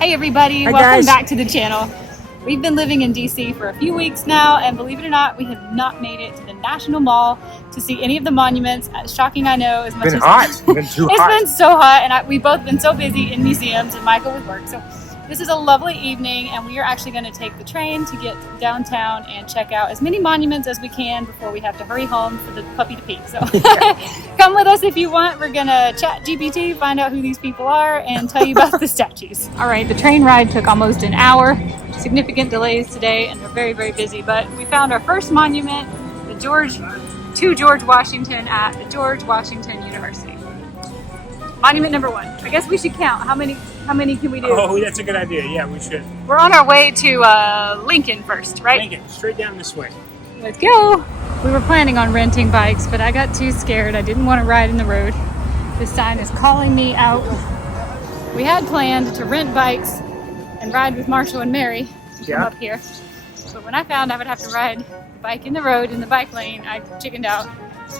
Hey everybody, Hi welcome guys. back to the channel. We've been living in DC for a few weeks now, and believe it or not, we have not made it to the National Mall to see any of the monuments. Shocking, I know. As much Been as hot. Been too it's hot. been so hot, and we've both been so busy in museums and Michael with work. So this is a lovely evening, and we are actually going to take the train to get downtown and check out as many monuments as we can before we have to hurry home for the puppy to pee. So come with us if you want. We're going to chat GPT, find out who these people are, and tell you about the statues. All right, the train ride took almost an hour. Significant delays today, and they're very, very busy. But we found our first monument, to George Washington at the George Washington University. Monument number 1. I guess we should count. How many can we do? Oh, that's a good idea. Yeah, we should. We're on our way to Lincoln first, right? Lincoln, straight down this way. Let's go. We were planning on renting bikes, but I got too scared. I didn't want to ride in the road. This sign is calling me out. We had planned to rent bikes and ride with Marshall and Mary to come up here. But when I found I would have to ride the bike in the road in the bike lane, I chickened out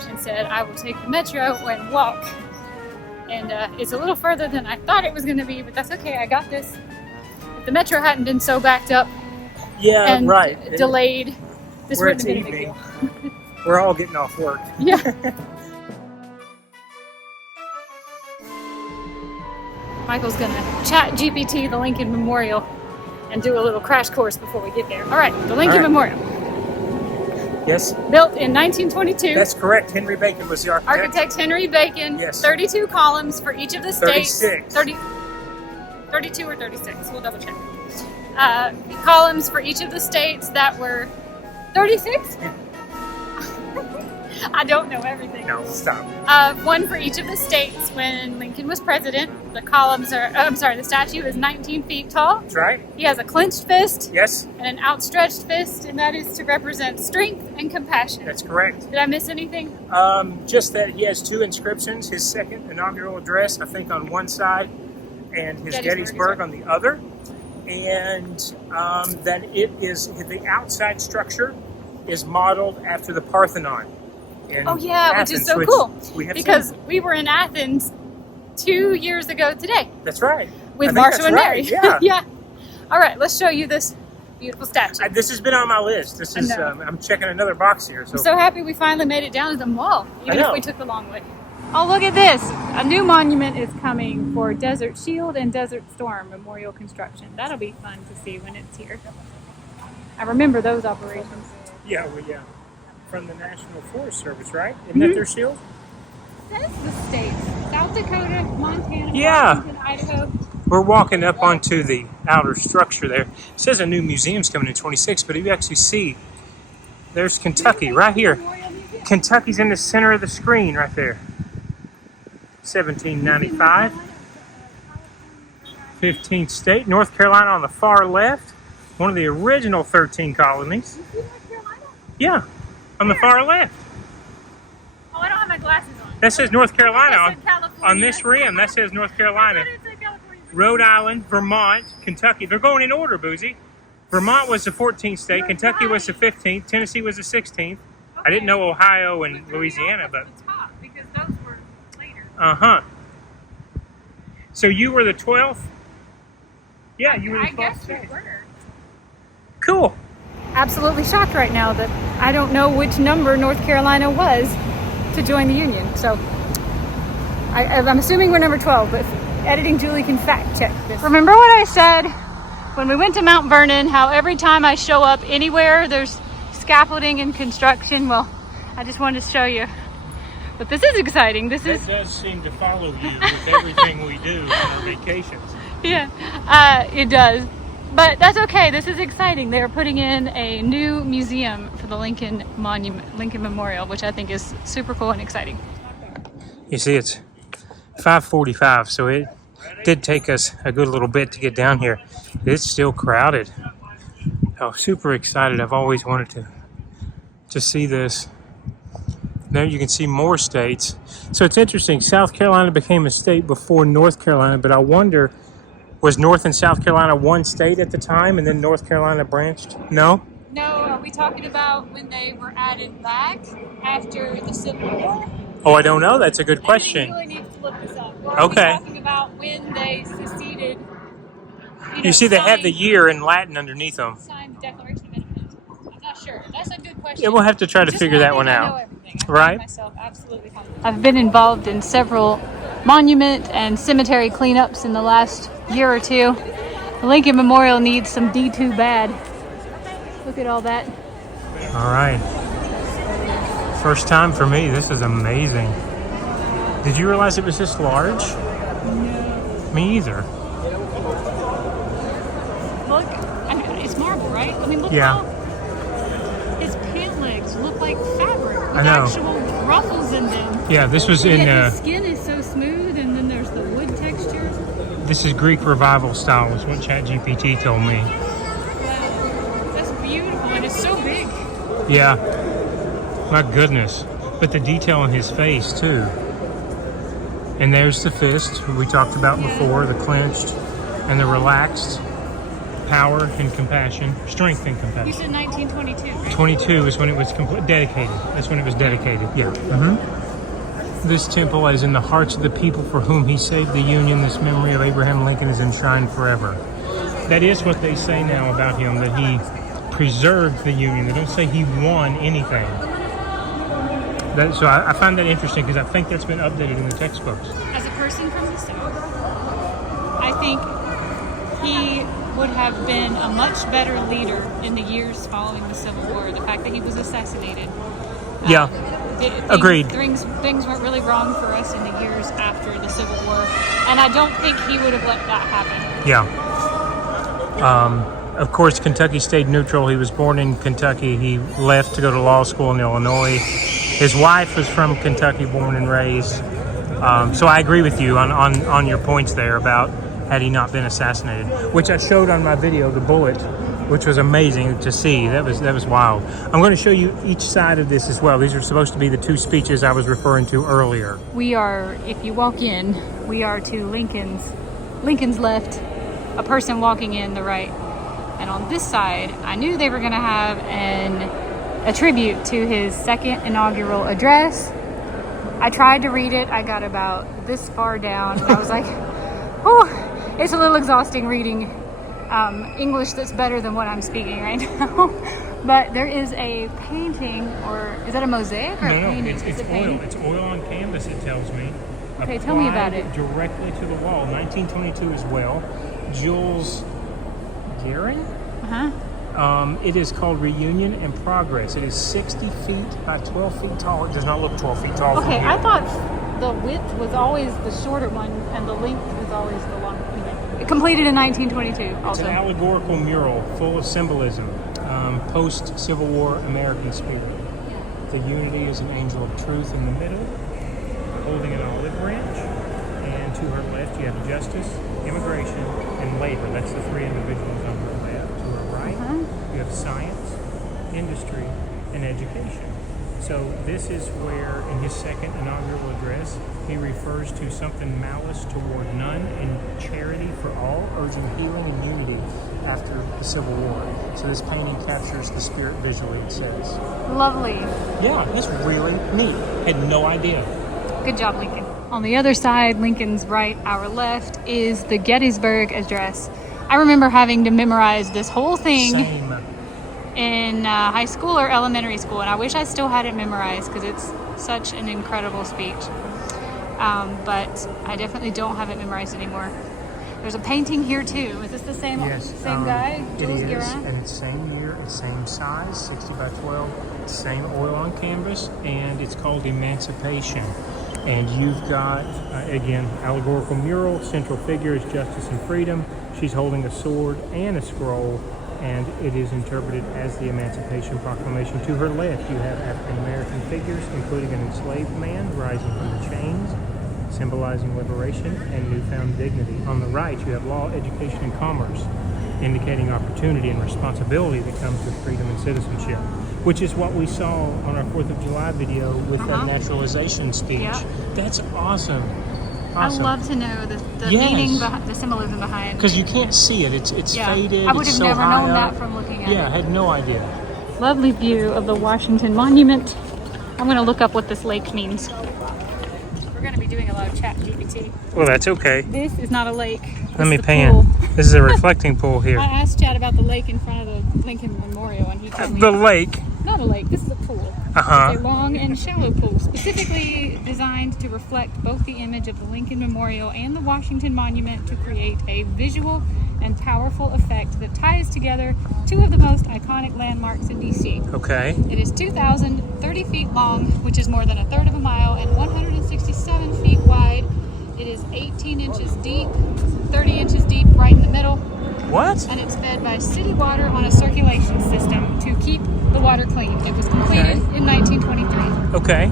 and said I will take the metro and walk. And it's a little further than I thought it was going to be, but that's okay. I got this. If the metro hadn't been so backed up and delayed, this wouldn't have been a big deal. We're all getting off work. Yeah. Michael's going to chat GPT the Lincoln Memorial and do a little crash course before we get there. All right, the Lincoln Memorial. Yes. Built in 1922. That's correct. Henry Bacon was the architect. Architect Henry Bacon. Yes. 32 columns for each of the states. 36. 32 or 36. We'll double check. Columns for each of the states that were 36? I don't know everything. No, stop. One for each of the states when Lincoln was president. The columns are, the statue is 19 feet tall. That's right. He has a clenched fist. Yes. And an outstretched fist, and that is to represent strength and compassion. That's correct. Did I miss anything? Just that he has 2 inscriptions. His second inaugural address, I think, on one side, and his Gettysburg on the other. And that it is, the outside structure is modeled after the Parthenon. Oh yeah, Athens, which is so cool. Because we were in Athens 2 years ago today. That's right. With Marshall and Mary. Yeah. Yeah. All right, let's show you this beautiful statue. This has been on my list. This is I'm checking another box here. I'm so happy we finally made it down to the mall, even if we took the long way. Oh, look at this. A new monument is coming for Desert Shield and Desert Storm Memorial Construction. That'll be fun to see when it's here. I remember those operations. Yeah, from the National Forest Service, right? Isn't that their shield? That's the states. South Dakota, Montana, Washington, Idaho. We're walking up onto the outer structure there. It says a new museum's coming in 26, but you actually see there's Kentucky right here. Kentucky's in the center of the screen right there. 1795. 15th state. North Carolina on the far left. One of the original 13 colonies. Yeah. On the far left. Oh, I don't have my glasses on. That says North Carolina on this rim. That says North Carolina. Rhode Island, Vermont, Kentucky. They're going in order, Boozy. Vermont was the 14th state. Kentucky was the 15th. Tennessee was the 16th. I didn't know Ohio and Louisiana, but because those were later. So you were the 12th? Yeah, you were the 12th. I guess we were. Cool. Absolutely shocked right now that I don't know which number North Carolina was to join the Union. So I'm assuming we're number 12, but editing Julie can fact check this. Remember what I said when we went to Mount Vernon, how every time I show up anywhere there's scaffolding and construction? Well, I just wanted to show you. But this is exciting. That does seem to follow you with everything we do on our vacations. Yeah, it does. But that's okay. This is exciting. They're putting in a new museum for the Lincoln Memorial, which I think is super cool and exciting. You see, it's 5:45, so it did take us a good little bit to get down here. It's still crowded. I'm super excited. I've always wanted to see this. There you can see more states. So it's interesting. South Carolina became a state before North Carolina, but I wonder, was North and South Carolina one state at the time and then North Carolina branched? No? No, are we talking about when they were added back after the Civil War? Oh, I don't know. That's a good question. I really need to look this up. Or okay. Are we talking about when they seceded You see, they have the year in Latin underneath them. Signed the Declaration of Independence. I'm not sure. That's a good question. Yeah, we'll have to try to Just figure when I that one think I know out. everything, I Right? find myself absolutely humbled. I've been involved in several monument and cemetery cleanups in the last year or two. The Lincoln Memorial needs some D2 bad. Look at all that. All right. First time for me. This is amazing. Did you realize it was this large? No. Me either. Look, I mean, it's marble, right? I mean, look Yeah. how his pant legs look like fabric with I know. actual ruffles in them. Yeah, this was And in. yet his skin is so smooth, and then there's the wood texture. This is Greek Revival style, is what ChatGPT told me. Wow, that's beautiful, and it's so big. Yeah. My goodness. But the detail on his face, too. And there's the fist we talked about before, the clenched and the relaxed. Power and compassion, strength and You compassion. said 1922, right? 22 is when it was dedicated. That's when it was dedicated. Yeah. This temple is in the hearts of the people for whom he saved the Union. This memory of Abraham Lincoln is enshrined forever. That is what they say now about him, that he preserved the Union. They don't say he won anything. So I find that interesting because I think that's been updated in the textbooks. As a person from the South, I think he would have been a much better leader in the years following the Civil War. The fact that he was assassinated. Yeah. Agreed. Things went really wrong for us in the years after the Civil War, and I don't think he would have let that happen. Yeah. Of course, Kentucky stayed neutral. He was born in Kentucky. He left to go to law school in Illinois. His wife was from Kentucky, born and raised. So I agree with you on your points there about had he not been assassinated, which I showed on my video, the bullet, which was amazing to see. That was wild. I'm going to show you each side of this as well. These are supposed to be the two speeches I was referring to earlier. We are, if you walk in, we are to Lincoln's left, a person walking in the right. And on this side, I knew they were going to have a tribute to his second inaugural address. I tried to read it. I got about this far down. And I was like, oh, it's a little exhausting reading English that's better than what I'm speaking right now. But there is a painting, or is that a mosaic or a painting? It's oil. It's oil on canvas, it tells me. Okay, tell me about it. Directly to the wall. 1922 as well. Jules Guerin? It is called Reunion and Progress. It is 60 feet by 12 feet tall. It does not look 12 feet tall. Okay, I thought the width was always the shorter one and the length was always the longer. It completed in 1922 also. It's an allegorical mural full of symbolism, post-Civil War American spirit. The unity is an angel of truth in the middle, holding an olive branch, and to her left you have justice, immigration, and labor. That's the three individuals on her left. To her right, you have science, industry, and education. So this is where, in his second inaugural address, he refers to something malice toward none and charity for all, urging healing and unity after the Civil War. So this painting captures the spirit visually, it says. Lovely. Yeah, it's really neat. Had no idea. Good job, Lincoln. On the other side, Lincoln's right, our left, is the Gettysburg Address. I remember having to memorize this whole thing Same. in high school or elementary school, and I wish I still had it memorized because it's such an incredible speech. But I definitely don't have it memorized anymore. There's a painting here too. Is this the same guy? Jules It is, Guerin? and it's same year, it's same size, 60 by 12, same oil on canvas, and it's called Emancipation. And you've got, again, allegorical mural, central figure is justice and freedom. She's holding a sword and a scroll, and it is interpreted as the Emancipation Proclamation. To her left, you have African-American figures, including an enslaved man rising from the chains, symbolizing liberation and newfound dignity. On the right, you have law, education, and commerce, indicating opportunity and responsibility that comes with freedom and citizenship, which is what we saw on our 4th of July video with that naturalization speech. Yeah. That's awesome. I love to know the Yes. meaning, the symbolism behind it. Because you can't see it. It's faded. I would it's have so never high known up. that from looking at Yeah, I it. had no idea. Lovely view of the Washington Monument. I'm going to look up what this lake means. We're going to be doing a lot of chat GPT. Well, that's okay. This is not a lake. Let me This is a pan. pool. This is a reflecting pool here. I asked Chad about the lake in front of the Lincoln Memorial, and he told me The lake. not a lake. This is a pool. Uh-huh. It's a long and shallow pool, specifically designed to reflect both the image of the Lincoln Memorial and the Washington Monument to create a visual and powerful effect that ties together two of the most iconic landmarks in DC. Okay. It is 2,030 feet long, which is more than a third of a mile, and 167 feet wide. It is 18 inches deep, 30 inches deep right in the middle, What? and it's fed by city water on a circulation system to keep the water clean. It was completed in 1923. Okay.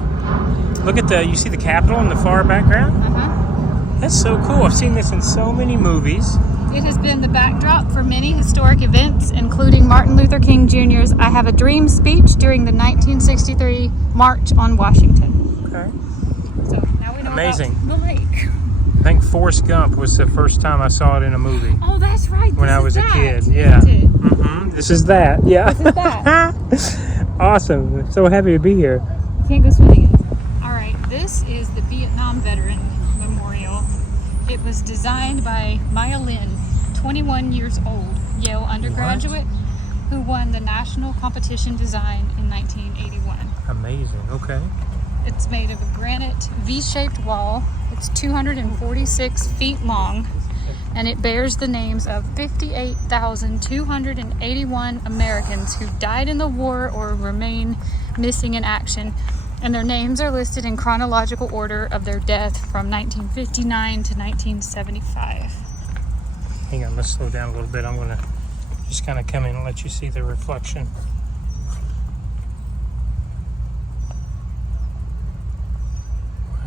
Look at you see the Capitol in the far background? Uh-huh. That's so cool. I've seen this in so many movies. It has been the backdrop for many historic events, including Martin Luther King Jr.'s I Have a Dream speech during the 1963 March on Washington. Okay. So now we know Amazing. about the lake. I think Forrest Gump was the first time I saw it in a movie. Oh, that's right. When This I is was a that, kid. isn't Yeah. it? Mm-hmm. This is that. Yeah. This is that. Awesome. So happy to be here. You can't go swimming in it. All right, this is the Vietnam Veteran Memorial. It was designed by Maya Lin, 21 years old, Yale undergraduate, who won the National Competition Design in 1981. Amazing. Okay. It's made of a granite V-shaped wall. It's 246 feet long, and it bears the names of 58,281 Americans who died in the war or remain missing in action. And their names are listed in chronological order of their death from 1959 to 1975. Hang on, let's slow down a little bit. I'm going to just kind of come in and let you see the reflection.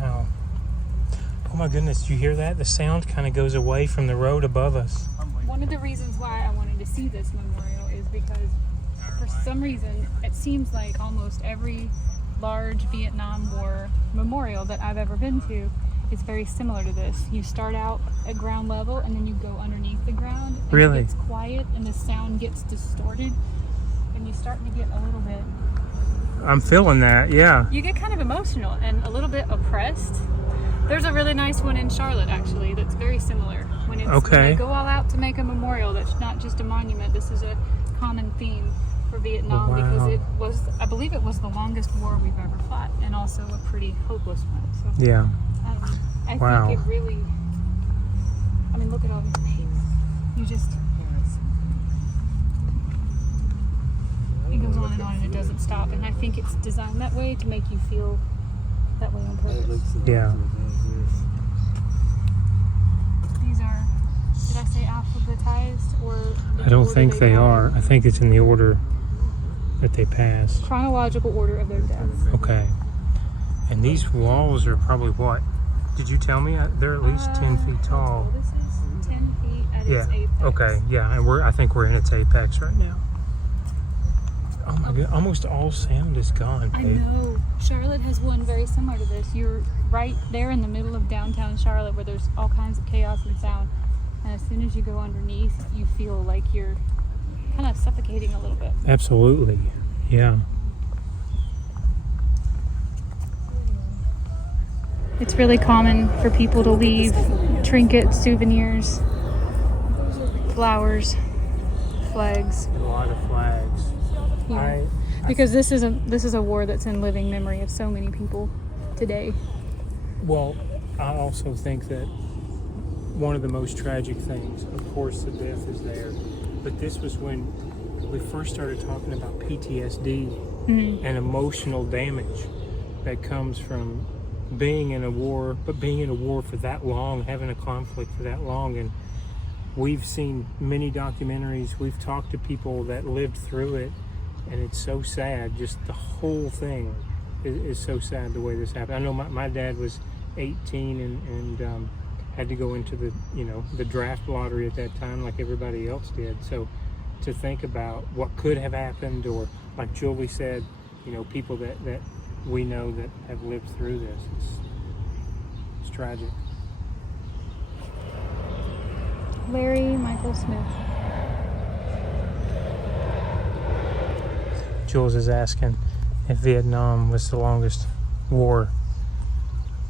Wow. Oh my goodness, do you hear that? The sound kind of goes away from the road above us. One of the reasons why I wanted to see this memorial is because for some reason it seems like almost every large Vietnam War memorial that I've ever been to is very similar to this. You start out at ground level and then you go underneath the ground. And Really? It gets quiet and the sound gets distorted and you start to get a little bit, I'm feeling that, yeah. you get kind of emotional and a little bit oppressed. There's a really nice one in Charlotte actually that's very similar. When it's when they go all out to make a memorial that's not just a monument, this is a common theme for Vietnam because it was, I believe it was the longest war we've ever fought and also a pretty hopeless one. So Yeah. I Wow. think it really, I mean, look at all these names. You just, it goes on and it doesn't stop. And I think it's designed that way to make you feel that way on purpose. Yeah. These are, did I say alphabetized or? I don't think they are. I think it's in the order that they passed. Chronological order of their deaths. Okay. And these walls are probably what? Did you tell me? They're at least 10 feet tall. This is 10 feet at Yeah. its apex. Okay. Yeah. And I think we're in its apex right now. Oh my god! Almost all sound is gone, I babe. know. Charlotte has one very similar to this. You're right there in the middle of downtown Charlotte where there's all kinds of chaos and sound. And as soon as you go underneath, you feel like you're kind of suffocating a little bit. Absolutely. Yeah. It's really common for people to leave trinkets, souvenirs, flowers, flags. A lot of flags. Yeah. Because this is a war that's in living memory of so many people today. Well, I also think that one of the most tragic things, of course, the death is there, but this was when we first started talking about PTSD and emotional damage that comes from being in a war, but being in a war for that long, having a conflict for that long. And we've seen many documentaries, we've talked to people that lived through it, and it's so sad. Just the whole thing is so sad the way this happened. I know my dad was 18 and had to go into the draft lottery at that time like everybody else did. So to think about what could have happened, or like Julie said, people that we know that have lived through this, it's tragic. Larry Michael Smith. Jules is asking if Vietnam was the longest war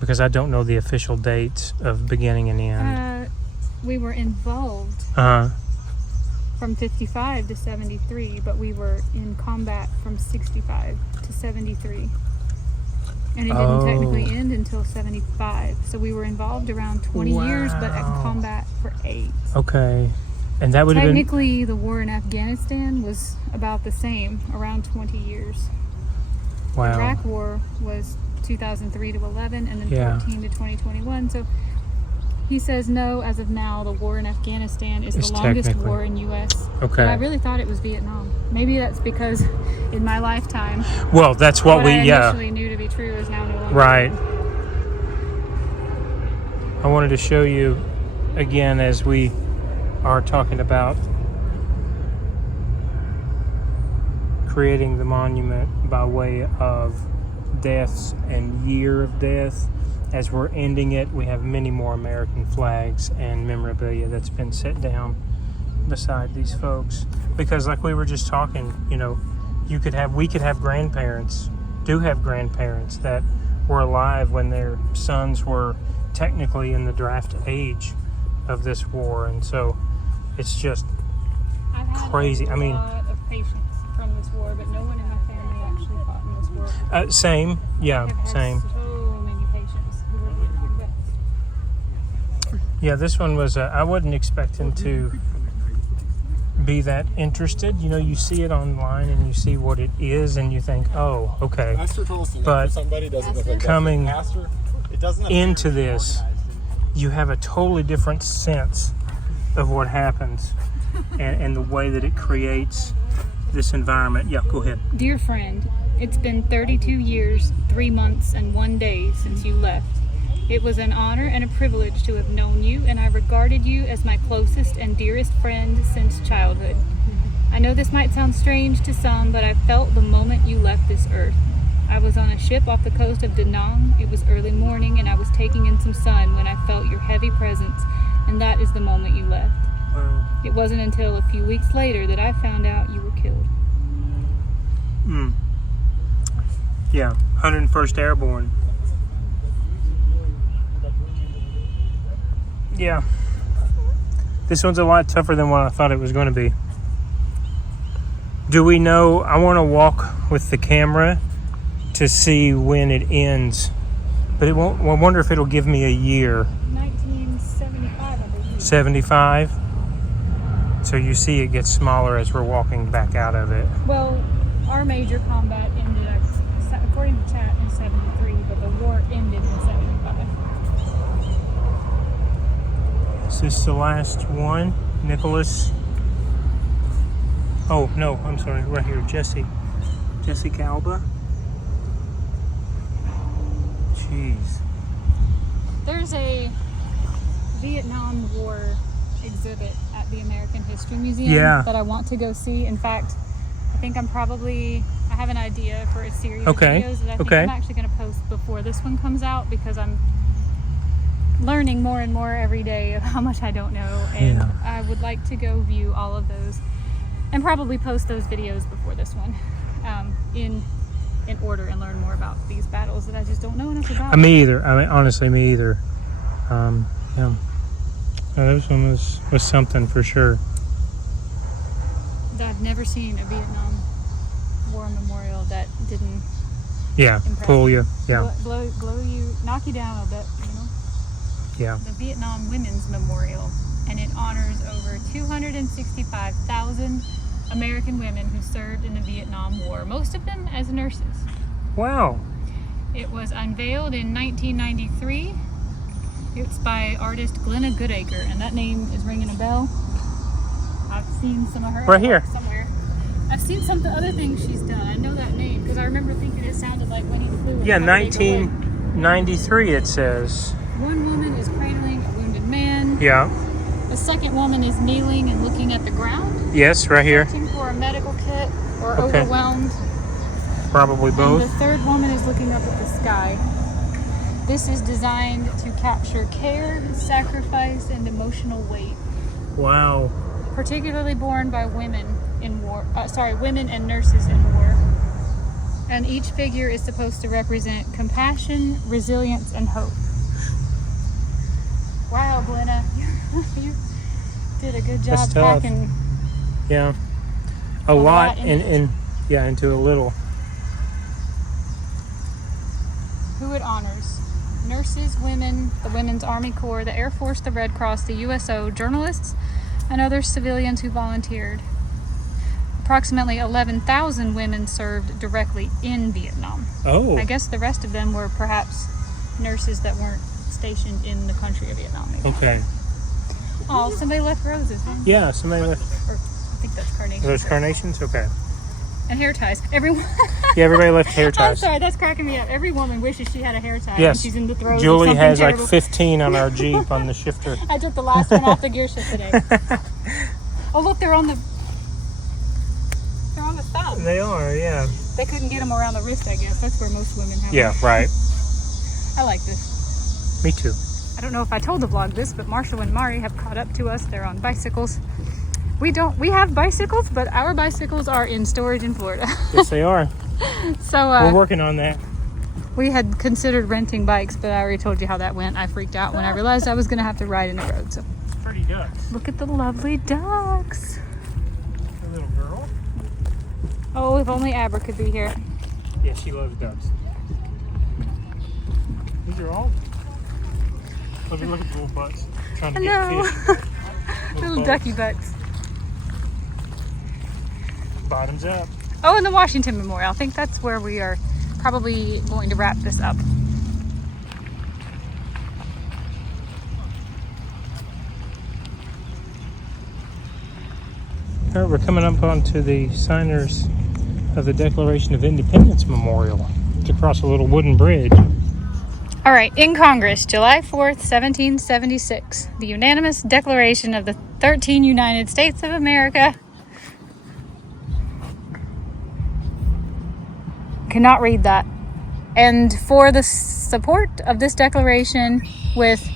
Because I don't know the official dates of beginning and end. We were involved from 55 to 73, but we were in combat from 65 to 73. And it didn't technically end until 75. So we were involved around 20 years, but in combat for 8. Okay. And that would have been... Technically, the war in Afghanistan was about the same, around 20 years. Wow. The Iraq War was 2003 to 11, and then 14 to 2021. So he says no, as of now, the war in Afghanistan is the longest war in U.S. Okay. But I really thought it was Vietnam. Maybe that's because in my lifetime, well, that's what we I initially knew to be true is now no longer right. true. I wanted to show you again as we are talking about creating the monument by way of deaths and year of death. As we're ending it, we have many more American flags and memorabilia that's been set down beside these folks. Because like we were just talking, you know, we could have grandparents, do have grandparents that were alive when their sons were technically in the draft age of this war. And so it's just I've had crazy. A lot of patients from this war, but no one in my family actually fought in this war. Same. Yeah, same. So many patients who were Yeah, this one was, I wasn't expecting to be that interested. You know, you see it online and you see what it is and you think, oh, okay. But coming into this, you have a totally different sense of what happens and the way that it creates this environment. Yeah, go ahead. Dear friend, it's been 32 years, 3 months, and 1 day since you left. It was an honor and a privilege to have known you, and I regarded you as my closest and dearest friend since childhood. I know this might sound strange to some, but I felt the moment you left this earth. I was on a ship off the coast of Da Nang. It was early morning, and I was taking in some sun when I felt your heavy presence, and that is the moment you left. Wow. It wasn't until a few weeks later that I found out you were killed. Yeah, 101st Airborne. Yeah. This one's a lot tougher than what I thought it was going to be. Do we know? I want to walk with the camera to see when it ends. But it won't. I wonder if it'll give me a year. 1975, I believe. 75? So you see it gets smaller as we're walking back out of it. Well, our major combat ended, according to chat, in 73, but the war ended in 75. Is this the last one? Nicholas? Oh, no, I'm sorry. Right here, Jesse. Jesse Calba? Jeez. There's a Vietnam War exhibit at the American History Museum that I want to go see. In fact, I think I have an idea for a series of videos that I think I'm actually going to post before this one comes out, because I'm learning more and more every day of how much I don't know, and I would like to go view all of those and probably post those videos before this one in order, and learn more about these battles that I just don't know enough about. Me either. I mean, honestly, me either. This one was something for sure. I've never seen a Vietnam War memorial that didn't pull you. Blow you, knock you down a bit, you know? Yeah. The Vietnam Women's Memorial, and it honors over 265,000 American women who served in the Vietnam War, most of them as nurses. Wow. It was unveiled in 1993. It's by artist Glenna Goodacre, and that name is ringing a bell. I've seen some of her right here somewhere. I've seen some of the other things she's done. I know that name because I remember thinking it sounded like Winnie the Pooh. Yeah, 1993 it says. One woman is cradling a wounded man. Yeah. The second woman is kneeling and looking at the ground. Yes, right here. Searching for a medical kit or overwhelmed. Probably both. And the third woman is looking up at the sky. This is designed to capture care, sacrifice, and emotional weight. Wow. Particularly borne by women in war. Women and nurses in war. And each figure is supposed to represent compassion, resilience, and hope. Wow, Glenna, you did a good job That's tough. packing. Yeah. A lot lot into into a little. Who it honors: nurses, women, the Women's Army Corps, the Air Force, the Red Cross, the USO, journalists, and other civilians who volunteered. Approximately 11,000 women served directly in Vietnam. Oh. I guess the rest of them were perhaps nurses that weren't stationed in the country of Vietnam. Maybe. Okay. Oh, somebody left roses. Huh? Yeah, somebody left. Or, I think that's carnations. Those carnations? Okay. And hair ties. Everyone. Yeah, everybody left hair I'm ties. sorry, that's cracking me up. Every woman wishes she had a hair tie. Yes. And she's in the throes of Julie something has terrible. like 15 on our Jeep on the shifter. I took the last one off the gear shift today. Oh, look, they're on the thumb. They are, yeah. They couldn't get them around the wrist, I guess. That's where most women have Yeah, them. right. I like this. Me too. I don't know if I told the vlog this, but Marshall and Mari have caught up to us. They're on bicycles. We have bicycles, but our bicycles are in storage in Florida. Yes, they are. So We're working on that. we had considered renting bikes, but I already told you how that went. I freaked out when I realized I was going to have to ride in the road. So It's pretty ducks. look at the lovely ducks. A little girl. Oh, if only Abra could be here. Yeah, she loves ducks. These are all. Look at the little butts. Trying to I get know. fish. Little bugs. ducky butts. Bottoms up. Oh, and the Washington Memorial. I think that's where we are probably going to wrap this up. All right, we're coming up onto the signers of the Declaration of Independence Memorial. It's across a little wooden bridge. All right, in Congress, July 4th, 1776, the unanimous declaration of the 13 United States of America. Cannot read that. And for the support of this declaration with...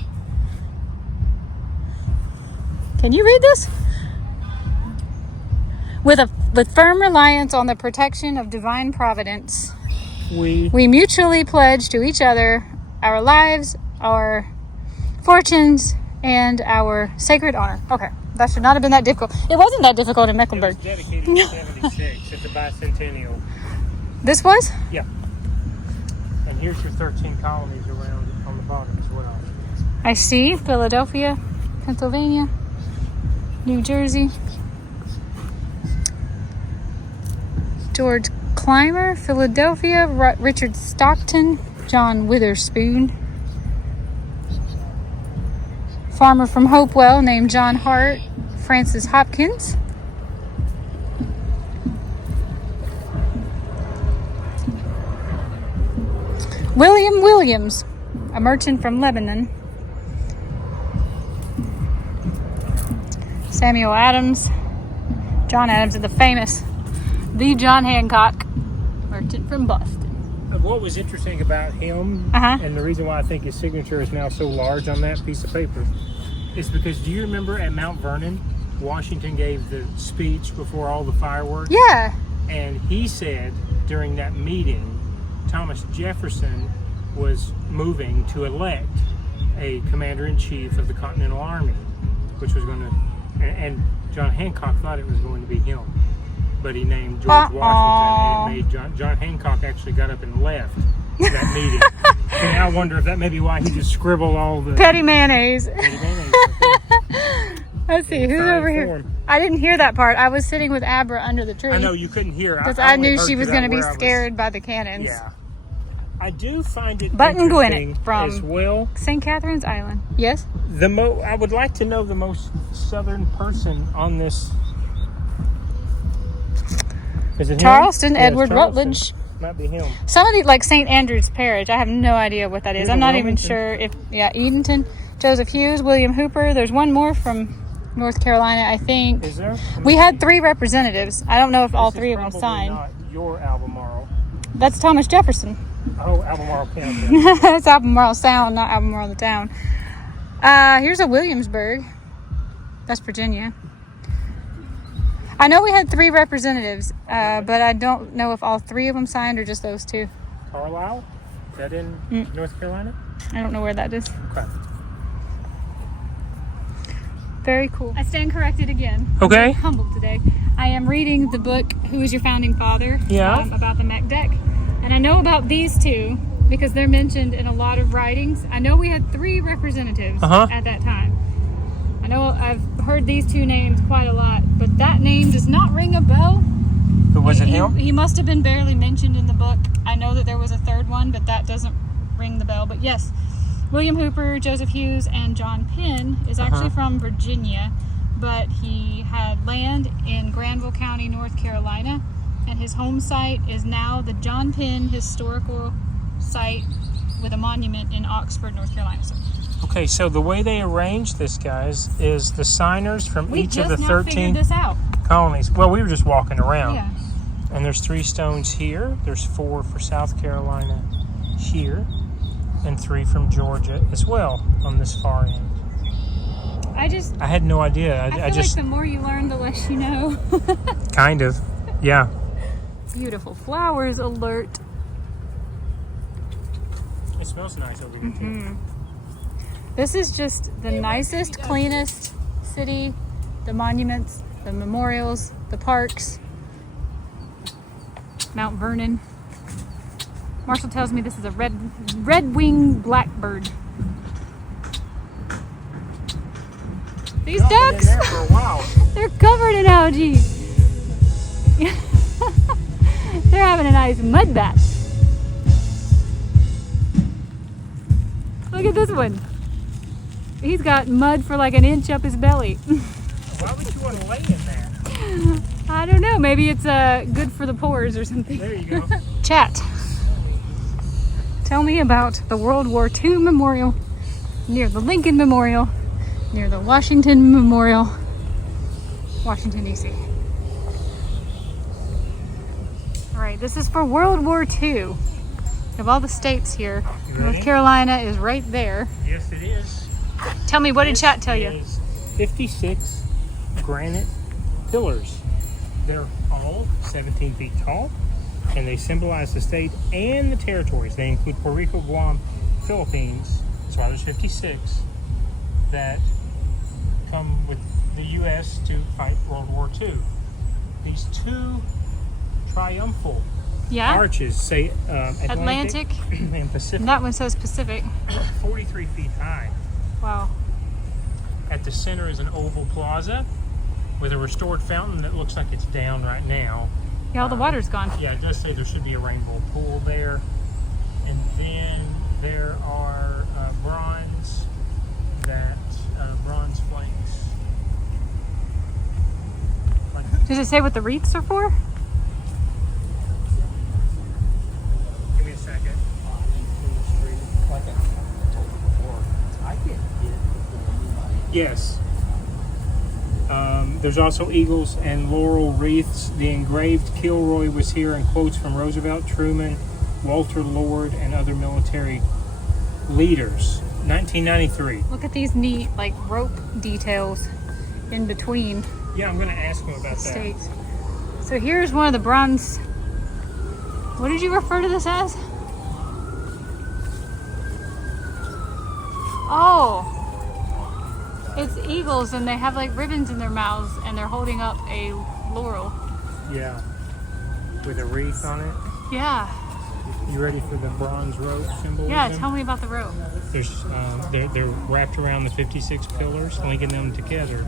Can you read this? With firm reliance on the protection of divine providence, We we mutually pledge to each other our lives, our fortunes, and our sacred honor. Okay, that should not have been that difficult. It wasn't that difficult in It was Mecklenburg. dedicated in 76 at the bicentennial. This was? Yeah. And here's your 13 colonies around on the bottom as well. I see. Philadelphia, Pennsylvania, New Jersey. George Clymer, Philadelphia, Richard Stockton, John Witherspoon. Farmer from Hopewell named John Hart, Francis Hopkins. William Williams, a merchant from Lebanon. Samuel Adams, John Adams, and the John Hancock, merchant from Boston. What was interesting about him, and the reason why I think his signature is now so large on that piece of paper, is because, do you remember at Mount Vernon, Washington gave the speech before all the fireworks? Yeah. And he said during that meeting, Thomas Jefferson was moving to elect a commander-in-chief of the Continental Army, which was going to, and John Hancock thought it was going to be him, but he named George Washington, and it made John Hancock actually got up and left that meeting. And I wonder if that may be why he just scribbled all the Petty mayonnaise. petty mayonnaise. Let's see, who's Fine over here? form. I didn't hear that part. I was sitting with Abra under the tree. I know you couldn't hear. Because I only knew heard she was you going to out be where I was- scared by the cannons. Yeah. I do find it Button interesting Gwinnett from- as well. St. Catherine's Island. Yes? I would like to know the most southern person on this. Is it him? Charleston, Yeah, it's Edward Charleston. Rutledge. Might be him. Some of these, like St. Andrew's Parish, I have no idea what that is. Here's I'm a not even Wilmington. sure if, Edenton, Joseph Hughes, William Hooper. There's one more from North Carolina, I think. Is there? We had 3 representatives. I don't know if all This is 3 of them probably signed. Not your Albemarle. That's Thomas Jefferson. Oh, Albemarle County. That's Albemarle Sound, not Albemarle the town. Here's a Williamsburg. That's Virginia. I know we had 3 representatives, but I don't know if all 3 of them signed or just those 2. Carlisle? Is that in North Carolina? I don't know where that is. Okay. Very cool. I stand corrected again. Okay. I'm humbled today. I am reading the book, Who is Your Founding Father? Yeah. About the Mac Deck. And I know about these 2 because they're mentioned in a lot of writings. I know we had 3 representatives at that time. I know I've heard these 2 names quite a lot, but that name does not ring a bell. Who was it, him? He must have been barely mentioned in the book. I know that there was a 3rd one, but that doesn't ring the bell. But yes, William Hooper, Joseph Hughes, and John Penn is actually from Virginia, but he had land in Granville County, North Carolina, and his home site is now the John Penn Historical Site with a monument in Oxford, North Carolina. So Okay, so the way they arranged this, guys, is the signers from each of the 13 figured this out. colonies. Well, we were just walking around. Yeah. And there's 3 stones here. There's 4 for South Carolina here. And 3 from Georgia as well on this far end. I had no idea. I feel I just like the more you learn, the less you know. kind of, yeah. Beautiful flowers alert. It smells nice over here too. This is just the nicest, cleanest city. The monuments, the memorials, the parks. Mount Vernon. Marshall tells me this is a red-winged blackbird. These ducks, Been there for a while. they're covered in algae. They're having a nice mud bath. Look at this one. He's got mud for like an inch up his belly. Why would you want to lay in that? I don't know. Maybe it's good for the pores or something. There you go. Chat. Tell me about the World War II Memorial near the Lincoln Memorial, near the Washington Memorial, Washington, D.C. All right, this is for World War II. We have all the states here. North Carolina is right there. Yes, it is. Tell me, what did chat tell you? Is 56 granite pillars. They're all 17 feet tall, and they symbolize the state and the territories. They include Puerto Rico, Guam, Philippines. So there's 56 that come with the U.S. to fight World War II. These 2 triumphal arches say Atlantic and Pacific. And that one says Pacific. 43 feet high. Wow. At the center is an oval plaza with a restored fountain that looks like it's down right now. Yeah, all the water's gone. Yeah, it does say there should be a rainbow pool there. And then there are bronze flags. Does it say what the wreaths are for? Give me a second. Yes. There's also eagles and laurel wreaths. The engraved Kilroy was here, and quotes from Roosevelt, Truman, Walter Lord, and other military leaders. 1993. Look at these neat, like, rope details in between Yeah, I'm going to ask him about that. states. So here's one of the bronze. What did you refer to this as? Oh, it's eagles, and they have like ribbons in their mouths, and they're holding up a laurel. Yeah, with a wreath on it. Yeah. You ready for the bronze rope symbolism? Yeah, tell me about the rope. There's they're wrapped around the 56 pillars, linking them together,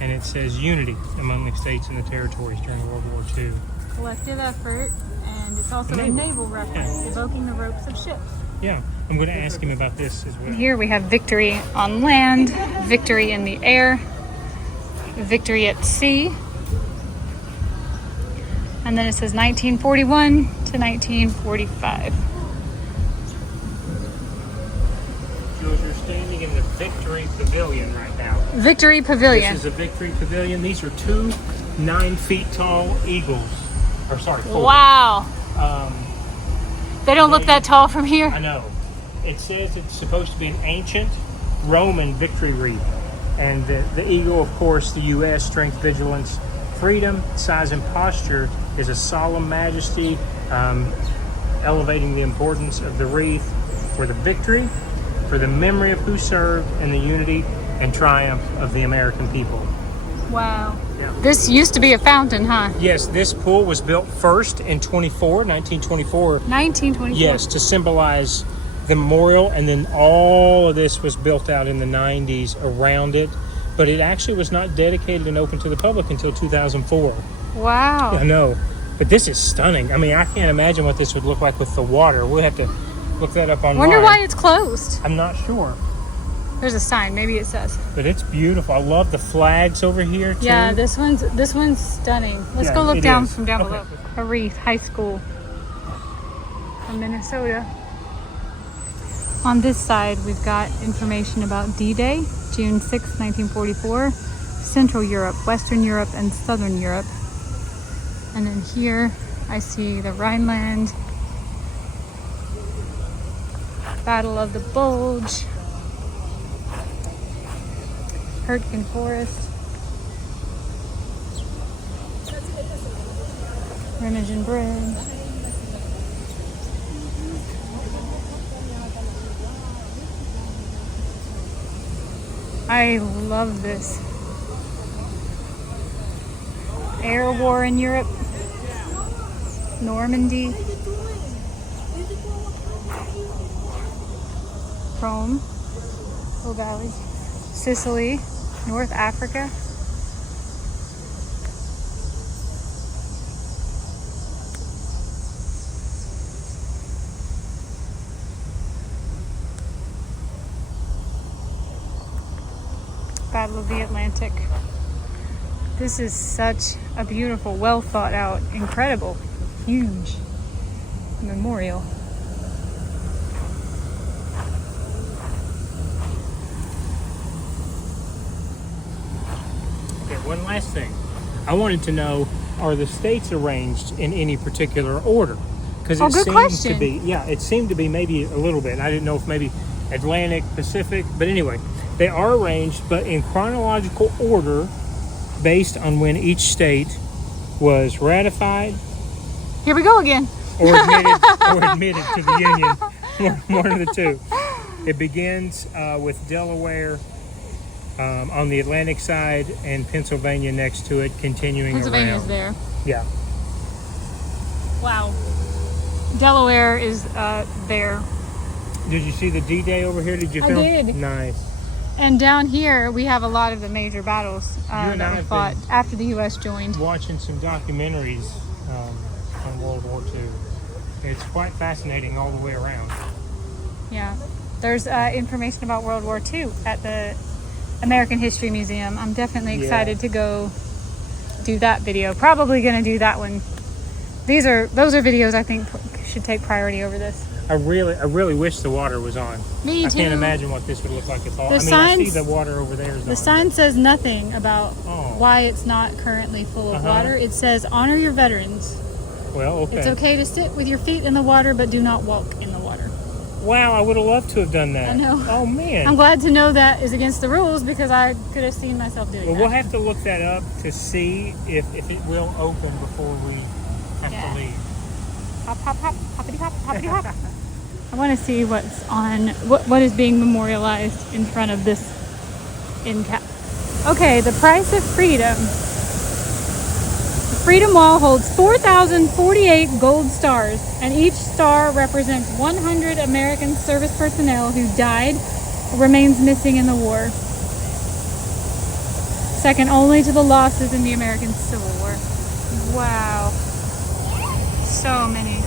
and it says unity among the states and the territories during World War II. Collective effort, and it's also a naval reference, evoking the ropes of ships. Yeah, I'm going to ask him about this as well. Here we have victory on land, victory in the air, victory at sea. And then it says 1941 to 1945. Jules, you're standing in the Victory Pavilion right now. Victory Pavilion. This is a Victory Pavilion. These are 2 9-feet-tall eagles. Or sorry, 4. Wow. They don't look that tall from here. I know. It says it's supposed to be an ancient Roman victory wreath. And the eagle, of course, the U.S. strength, vigilance, freedom, size, and posture is a solemn majesty, elevating the importance of the wreath for the victory, for the memory of who served, and the unity and triumph of the American people. Wow. Yeah. This used to be a fountain, huh? Yes, this pool was built first in 1924. 1924. Yes, to symbolize the memorial, and then all of this was built out in the 90s around it. But it actually was not dedicated and open to the public until 2004. Wow. I know. But this is stunning. I mean, I can't imagine what this would look like with the water. We'll have to look that up online. Wonder why it's closed. I'm not sure. There's a sign. Maybe it says. But it's beautiful. I love the flags over here too. Yeah, this one's stunning. Let's Yeah, go look it down is. from down Okay. below. Harith High School from Minnesota. On this side, we've got information about D-Day, June 6, 1944, Central Europe, Western Europe, and Southern Europe. And then here, I see the Rhineland, Battle of the Bulge, Hurtgen Forest, Remagen Bridge. I love this. Air War in Europe, Normandy, Rome, Po Valley, Sicily, North Africa. Battle of the Atlantic. This is such a beautiful, well thought out, incredible, huge memorial. Okay, one last thing. I wanted to know, are the states arranged in any particular order? Because Oh, good question. to be, yeah, it seemed to be maybe a little bit. I didn't know if maybe Atlantic, Pacific, but anyway, they are arranged, but in chronological order, based on when each state was ratified Here we go again. or admitted to the Union. One of the two. It begins with Delaware on the Atlantic side and Pennsylvania next to it, continuing Pennsylvania's around. there. Yeah. Wow. Delaware is there. Did you see the D-Day over here? Did you I film? did. Nice. And down here, we have a lot of the major battles and I that were have fought been- after the U.S. joined. Watching some documentaries on World War II. It's quite fascinating all the way around. Yeah. There's information about World War II at the American History Museum. I'm definitely Yeah. excited to go do that video. Probably going to do that one. Those are videos I think should take priority over this. I really wish the water was on. Me I too. can't imagine what this would look like if all. The I see signs- the water over there is The on. sign says nothing about Oh. why it's not currently full of Uh-huh. water. It says honor your veterans. Well, okay. It's okay to sit with your feet in the water, but do not walk in the water. Wow, I would have loved to have done that. I know. Oh man. I'm glad to know that is against the rules because I could have seen myself doing Well, that. we'll have to look that up to see if it will open before we have Yeah. to leave. Hop, hop, hop, hoppity hop, hoppity hop. I want to see what's on, what is being memorialized in front of this end cap. Okay, the price of freedom. The Freedom Wall holds 4,048 gold stars, and each star represents 100 American service personnel who died or remains missing in the war. Second only to the losses in the American Civil War. Wow. So many.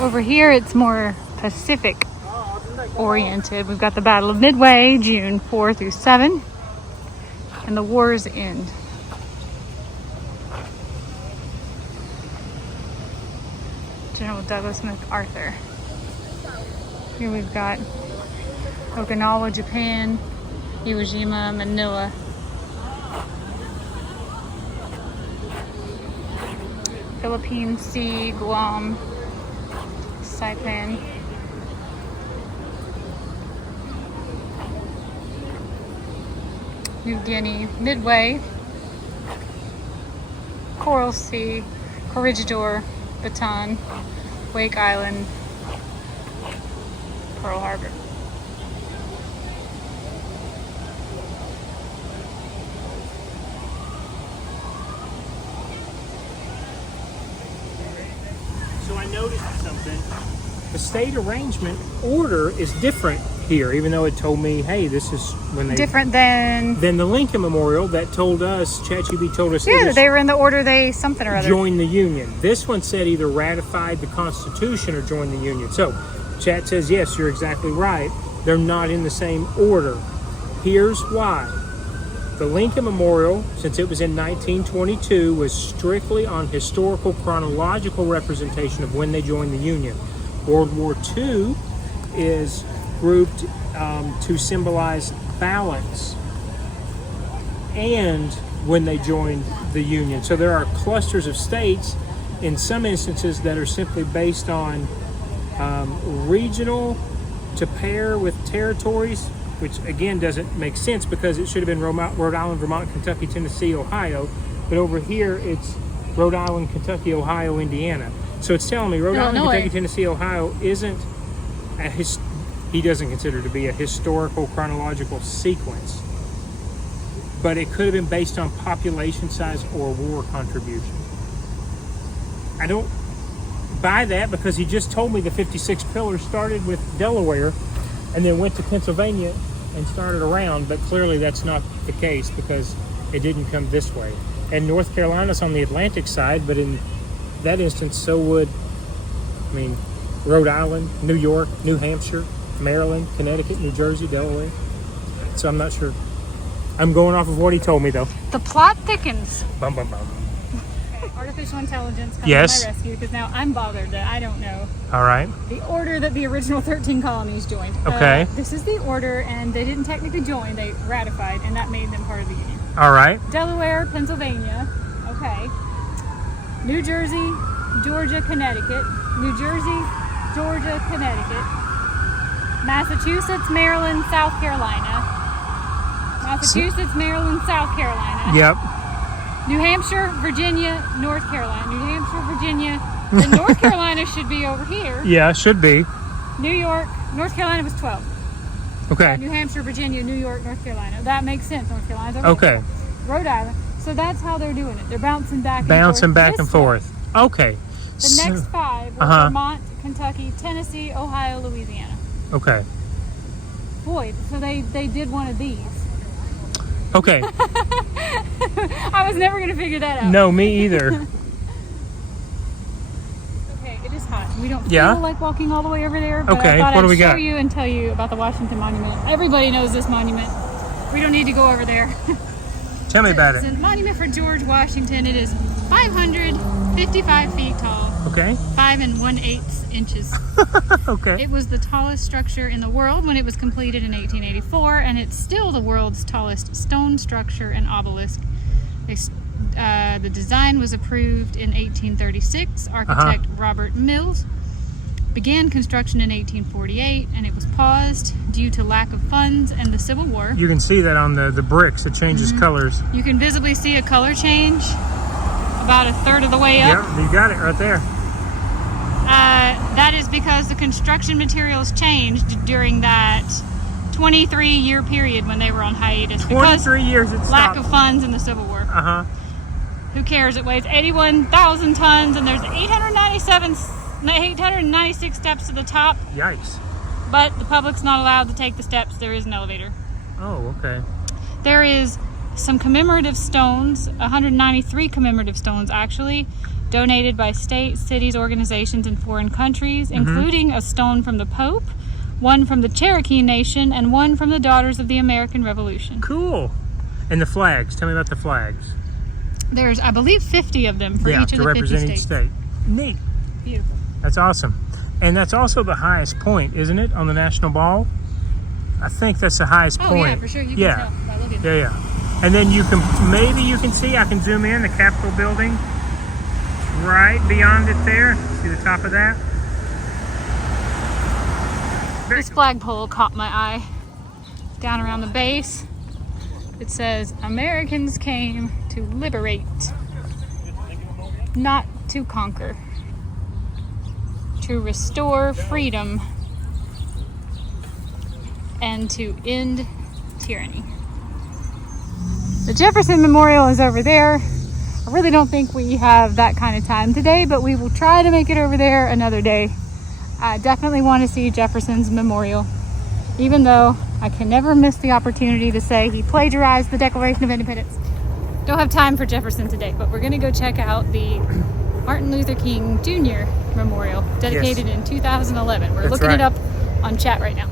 Over here, it's more Pacific oriented. We've got the Battle of Midway, June 4 through 7, and the war's end. General Douglas MacArthur. Here we've got Okinawa, Japan, Iwo Jima, Manila. Philippine Sea, Guam, Saipan. New Guinea, Midway, Coral Sea, Corregidor, Bataan, Wake Island, Pearl Harbor. So I noticed something. The state arrangement order is different here, even though it told me, hey, this is when they... Different than... Than the Lincoln Memorial that told us, ChatGPT told us... Yeah, they were in the order they something or other. Joined the Union. This one said either ratified the Constitution or joined the Union. So, Chat says, yes, you're exactly right. They're not in the same order. Here's why. The Lincoln Memorial, since it was in 1922, was strictly on historical chronological representation of when they joined the Union. World War II is grouped to symbolize balance and when they joined the Union. So there are clusters of states in some instances that are simply based on regional to pair with territories, which again doesn't make sense because it should have been Rhode Island, Vermont, Kentucky, Tennessee, Ohio, but over here it's Rhode Island, Kentucky, Ohio, Indiana. So it's telling me Rhode Island, Kentucky, Tennessee, Ohio isn't he doesn't consider to be a historical chronological sequence, but it could have been based on population size or war contribution. I don't buy that because he just told me the 56 pillars started with Delaware and then went to Pennsylvania and started around, but clearly that's not the case because it didn't come this way. And North Carolina's on the Atlantic side, but in that instance, so would, Rhode Island, New York, New Hampshire, Maryland, Connecticut, New Jersey, Delaware. So I'm not sure. I'm going off of what he told me, though. The plot thickens. Bum, bum, bum. Okay, artificial intelligence comes Yes. to my rescue because now I'm bothered that I don't know All right. the order that the original 13 colonies joined. Okay. This is the order, and they didn't technically join. They ratified, and that made them part of the Union. All right. Delaware, Pennsylvania. Okay. New Jersey, Georgia, Connecticut. New Jersey, Georgia, Connecticut. Massachusetts, Maryland, South Carolina. Massachusetts, Maryland, South Carolina. Yep. New Hampshire, Virginia, North Carolina. New Hampshire, Virginia. Then North Carolina should be over here. Yeah, should be. New York, North Carolina was 12. Okay. New Hampshire, Virginia, New York, North Carolina. That makes sense. North Carolina's over Okay. here. Rhode Island. So that's how they're doing it. They're bouncing back and Bouncing forth back this and way. forth. Okay. The next five were Vermont, Kentucky, Tennessee, Ohio, Louisiana. Okay. Boy, so they did one of these. Okay. I was never going to figure that out. No, me either. Okay, it is hot. We don't feel Yeah? like walking all the way over there, but Okay, I thought what do I'd we show got? you and tell you about the Washington Monument. Everybody knows this monument. We don't need to go over there. Tell me about It's it. a monument for George Washington. It is 555 feet tall, Okay. 5 1/8 inches. Okay. It was the tallest structure in the world when it was completed in 1884, and it's still the world's tallest stone structure and obelisk. The design was approved in 1836. Architect Robert Mills began construction in 1848, and it was paused due to lack of funds and the Civil War. You can see that on the bricks. It changes colors. You can visibly see a color change about a third of the way up. Yep, you got it right there. That is because the construction materials changed during that 23-year period when they were on hiatus. 23 years it Because lack stopped. of funds in the Civil War. Uh-huh. Who cares? It weighs 81,000 tons, and there's 896 steps to the top, Yikes. but the public's not allowed to take the steps. There is an elevator. Oh, okay. There is some commemorative stones, 193 commemorative stones actually, donated by states, cities, organizations, and foreign countries, including a stone from the Pope, one from the Cherokee Nation, and one from the Daughters of the American Revolution. Cool. And the flags. Tell me about the flags. There's, I believe, 50 of them for each of to the 50 represent each states. state. Neat. Beautiful. That's awesome. And that's also the highest point, isn't it, on the National Mall? I think that's the highest Oh point. yeah, for sure. You Yeah. can tell by looking. Yeah, yeah. And then you can, maybe you can see, I can zoom in, the Capitol building. Right beyond it there. See the top of that? This flagpole caught my eye. Down around the base, it says, Americans came to liberate, not to conquer. To restore freedom and to end tyranny. The Jefferson Memorial is over there. I really don't think we have that kind of time today, but we will try to make it over there another day. I definitely want to see Jefferson's memorial, even though I can never miss the opportunity to say he plagiarized the Declaration of Independence. Don't have time for Jefferson today, but we're going to go check out the Martin Luther King Jr. Memorial, dedicated in 2011. We're That's looking right. it up on chat right now.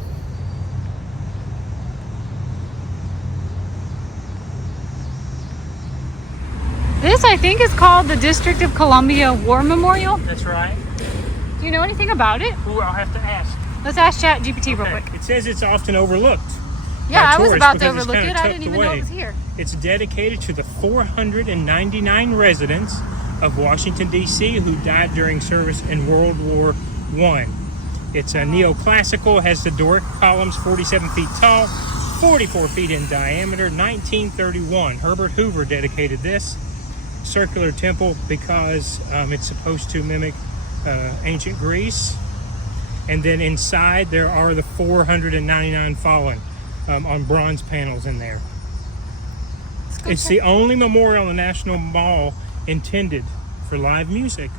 This, I think, is called the District of Columbia War Memorial. That's right. Do you know anything about it? Ooh, I'll have to ask. Let's ask ChatGPT real quick. It says it's often overlooked. Yeah, by I was tourists about to because it's overlook kinda it. I tucked didn't even know away. it was here. It's dedicated to the 499 residents of Washington, D.C. who died during service in World War I. It's a neoclassical, has the Doric columns 47 feet tall, 44 feet in diameter, 1931. Herbert Hoover dedicated this circular temple because it's supposed to mimic ancient Greece. And then inside there are the 499 fallen on bronze panels in there. It's the only memorial in the National Mall intended for live music.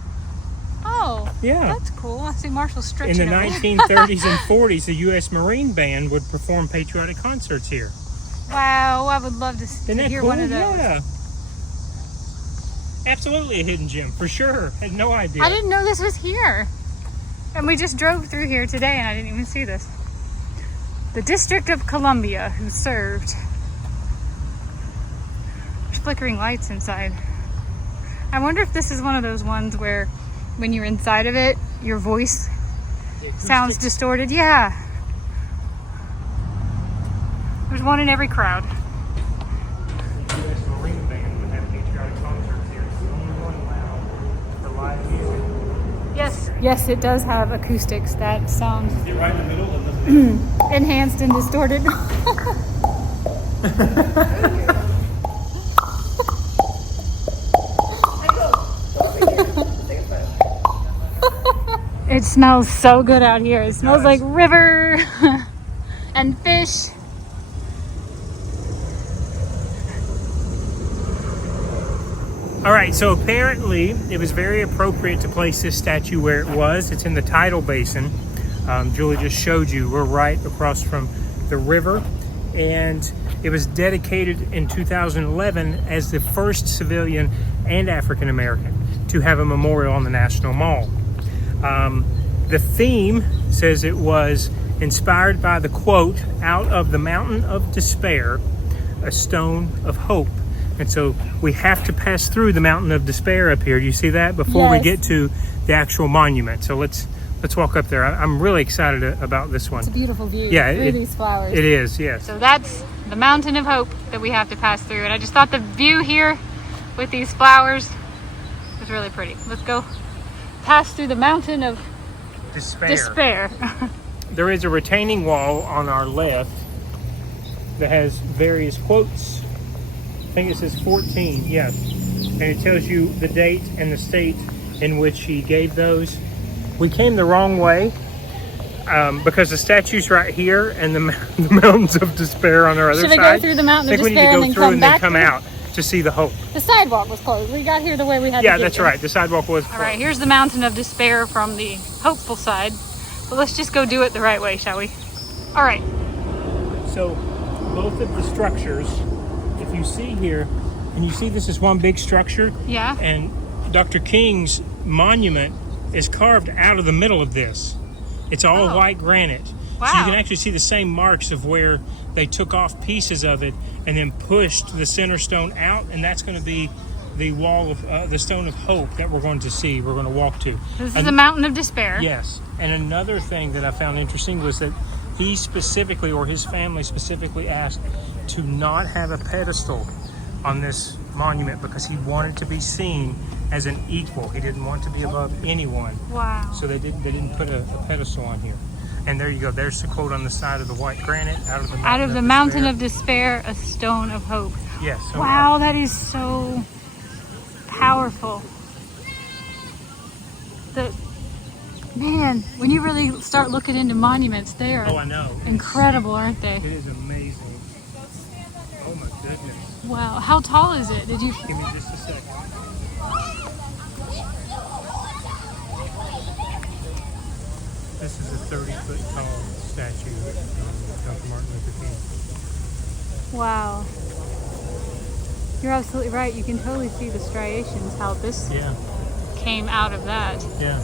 Oh, Yeah. that's cool. I see Marshall In stretching the over there. 1930s and 40s, the U.S. Marine Band would perform patriotic concerts here. Wow, I would love to Isn't that hear cool? one of those. Yeah. Absolutely a hidden gem, for sure. Had no idea. I didn't know this was here. And we just drove through here today and I didn't even see this. The District of Columbia, who served. There's flickering lights inside. I wonder if this is one of those ones where when you're inside of it, your voice sounds distorted. Yeah. There's one in every crowd. The U.S. Marine Band would have patriotic concerts here. It's the only one allowed for live music. Yes. Yes, it does have acoustics that sound Is it right in the middle of the enhanced and distorted. It smells so good out here. It smells like river and fish. All right, so apparently it was very appropriate to place this statue where it was. It's in the tidal basin. Julie just showed you. We're right across from the river. And it was dedicated in 2011 as the first civilian and African American to have a memorial on the National Mall. The theme says it was inspired by the quote, "Out of the mountain of despair, a stone of hope." And so we have to pass through the mountain of despair up here. Do you see that? Before we Yes. get to the actual monument. So let's walk up there. I'm really excited about this one. It's a beautiful view. Yeah, Through these flowers. It is, yes. So that's the mountain of hope that we have to pass through. And I just thought the view here with these flowers was really pretty. Let's go pass through the mountain of despair. There is a retaining wall on our left that has various quotes. I think it says 14, yes. And it tells you the date and the state in which he gave those. We came the wrong way because the statue's right here and the mountains of despair on our other Should side. I go through the mountain of I think we need despair to go and then through come and back then come through? out to see the hope. The sidewalk was closed. We got here the way we had to Yeah, get that's here. right. The sidewalk was All closed. right, here's the mountain of despair from the hopeful side. But let's just go do it the right way, shall we? All right. So both of the structures, if you see here, and you see this is one big structure, Yeah. and Dr. King's monument is carved out of the middle of this. It's all Oh. white granite. Wow. So you can actually see the same marks of where they took off pieces of it and then pushed the center stone out, and that's going to be the wall of the stone of hope that we're going to see, we're going to walk to. This is the mountain of despair. Yes. And another thing that I found interesting was that he specifically, or his family specifically, asked to not have a pedestal on this monument because he wanted to be seen as an equal. He didn't want to be above anyone. Wow. So they didn't put a pedestal on here. And there you go. There's the quote on the side of the white granite. Out of the mountain of despair, a stone of hope. Yes. So Wow, that is so powerful. Man, when you really start looking into monuments, they are Oh, I know. incredible, aren't they? It is amazing. Oh my goodness. Wow. How tall is it? Did you? Give me just a second. This is a 30-foot tall statue of Dr. Martin Luther King. Wow. You're absolutely right. You can totally see the striations, how this Yeah. came out of that. Yeah.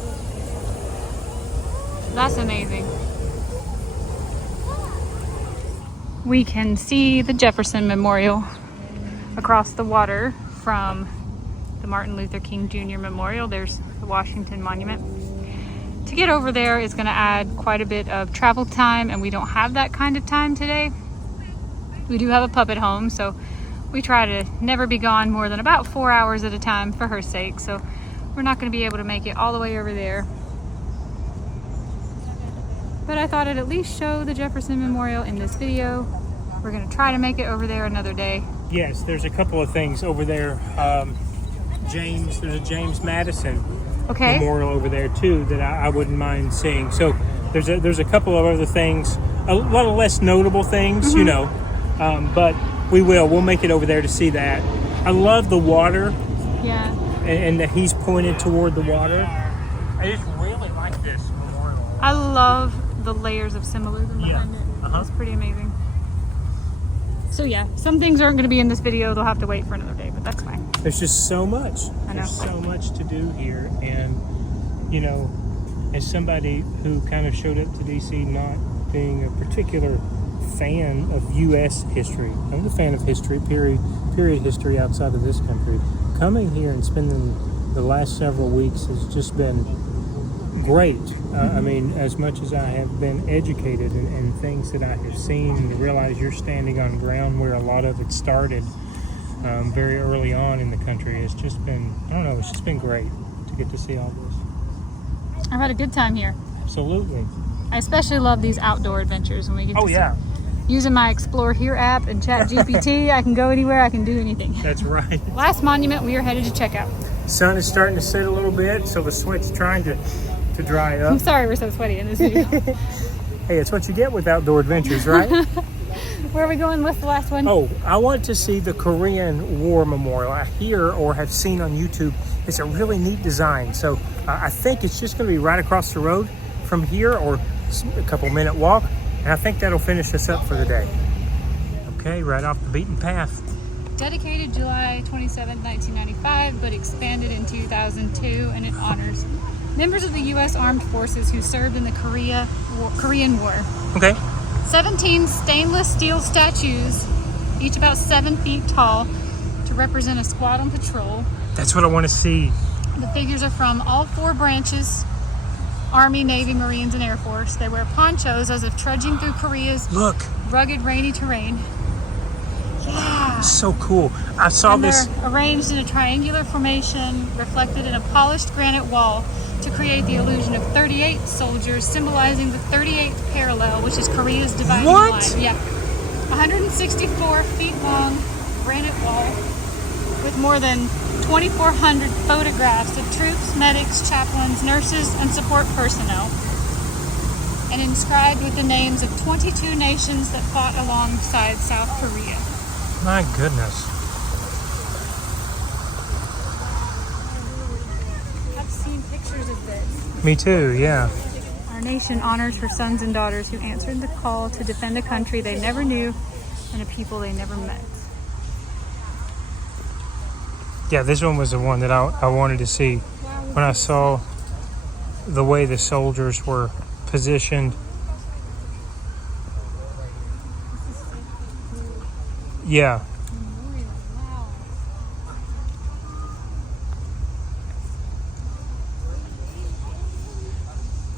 That's amazing. We can see the Jefferson Memorial across the water from the Martin Luther King Jr. Memorial. There's the Washington Monument. To get over there is going to add quite a bit of travel time, and we don't have that kind of time today. We do have a pup at home, so we try to never be gone more than about 4 hours at a time for her sake. So we're not going to be able to make it all the way over there. But I thought I'd at least show the Jefferson Memorial in this video. We're going to try to make it over there another day. Yes, there's a couple of things over there. There's a James Madison Memorial over there too that I wouldn't mind seeing. So there's a couple of other things, a lot of less notable things, you know, but we'll make it over there to see that. I love the water. Yeah. And that he's pointed toward the water. I just really like this memorial. I love the layers of symbolism behind it. It's pretty amazing. So yeah, some things aren't going to be in this video. They'll have to wait for another day, but that's fine. There's just so much. I know. There's so much to do here. And, you know, as somebody who kind of showed up to DC not being a particular fan of U.S. history, I'm a fan of history, period history outside of this country. Coming here and spending the last several weeks has just been great. I mean, as much as I have been educated and things that I have seen, and to realize you're standing on ground where a lot of it started very early on in the country. It's just been, I don't know, it's just been great to get to see all this. I've had a good time here. Absolutely. I especially love these outdoor adventures when we get to yeah. Using my Explore Here app and ChatGPT, I can go anywhere, I can do anything. That's right. Last monument we are headed to check out. Sun is starting to set a little bit, so the sweat's trying to dry up. I'm sorry we're so sweaty in this video. Hey, it's what you get with outdoor adventures, right? Where are we going? What's the last one? Oh, I want to see the Korean War Memorial. I hear or have seen on YouTube, it's a really neat design. So I think it's just going to be right across the road from here, or a couple minute walk. And I think that'll finish us up for the day. Okay, right off the beaten path. Dedicated July 27, 1995, but expanded in 2002, and it honors members of the U.S. Armed Forces who served in the Korean War. Okay. 17 stainless steel statues, each about 7 feet tall, to represent a squad on patrol. That's what I want to see. The figures are from all 4 branches: Army, Navy, Marines, and Air Force. They wear ponchos as if trudging through Korea's Look. rugged, rainy terrain. Yeah. So cool. I saw And this. they're arranged in a triangular formation reflected in a polished granite wall to create the illusion of 38 soldiers, symbolizing the 38th parallel, which is Korea's dividing What? line. Yeah. 164 feet long granite wall with more than 2,400 photographs of troops, medics, chaplains, nurses, and support personnel, and inscribed with the names of 22 nations that fought alongside South Korea. My goodness. I've seen pictures of this. Me too, yeah. Our nation honors her sons and daughters who answered the call to defend a country they never knew and a people they never met. Yeah, this one was the one that I wanted to see. When I saw the way the soldiers were positioned. Yeah. Wow.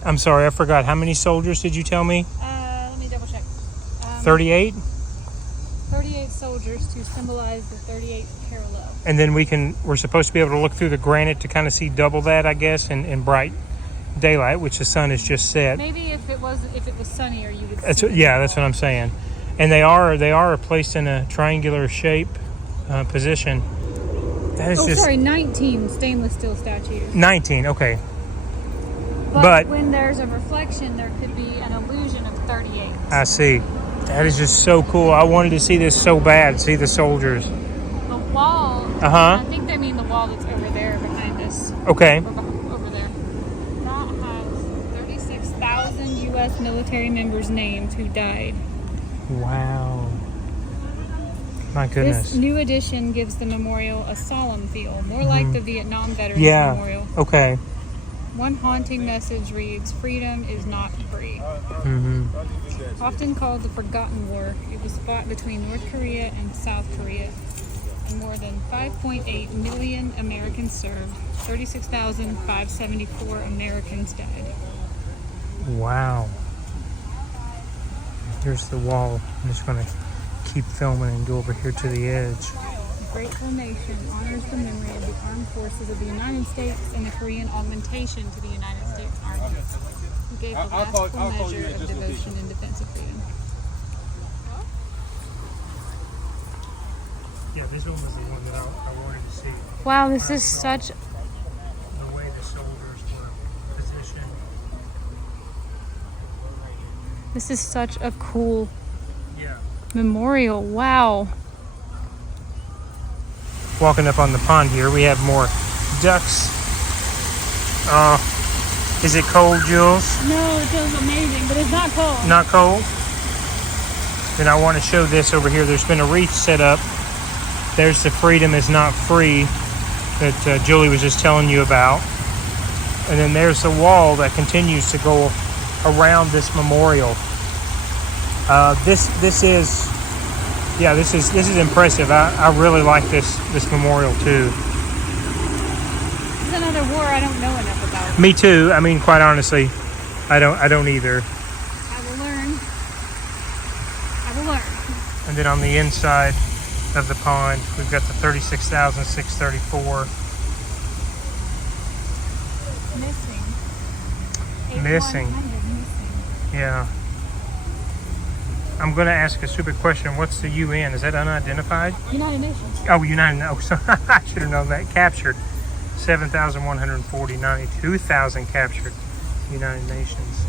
I'm sorry, I forgot. How many soldiers did you tell me? Let me 38, 38 soldiers to symbolize the 38th parallel. and then we're supposed to be able to look through the granite to kind of see double that, I guess, in bright daylight, which the sun has just set. Maybe if it was sunnier, you would. That's See that's what I'm saying. And they are placed in a triangular shape position. That is just 19 stainless steel statues. 19. Okay, But when there's a reflection, there could be an illusion of 38. I see. That is just so cool. I wanted to see this so bad. See the soldiers. The wall. Uh-huh. I think they mean the wall that's over there behind us. Okay. Over there. That has 36,000 U.S. military members named who died. Wow. My goodness. This new edition gives the memorial a solemn feel, more like the Vietnam Veterans Yeah. Memorial. Okay. One haunting message reads, "Freedom is not free." Mm-hmm. Often called the Forgotten War, it was fought between North Korea and South Korea. And more than 5.8 million Americans served. 36,574 Americans died. Wow. Here's the wall. I'm just going to keep filming and go over here to the edge. The Grateful Nation honors the memory of the armed forces of the United States and the Korean augmentation to the United States Army, who gave the last full measure of devotion in defense of freedom. Yeah, this one was the one that I wanted to see. Wow, this is such The way the soldiers were positioned. This is such a cool Yeah. memorial. Wow. Walking up on the pond here, we have more ducks. Is it cold, Jules? No, it feels amazing, but it's not cold. Not cold? Then I want to show this over here. There's been a wreath set up. There's the Freedom is Not Free that Julie was just telling you about. And then there's the wall that continues to go around this memorial. This is impressive. I really like this memorial too. It's another war I don't know enough about. Me too. I mean, quite honestly, I don't either. I will learn. And then on the inside of the pond, we've got the 36,634 missing. 8,100 Yeah. I'm going to ask a stupid question. What's the UN? Is that unidentified? United Nations. Oh, United. Oh, so I should have known that. Captured. 7,140, 92,000 captured. United Nations.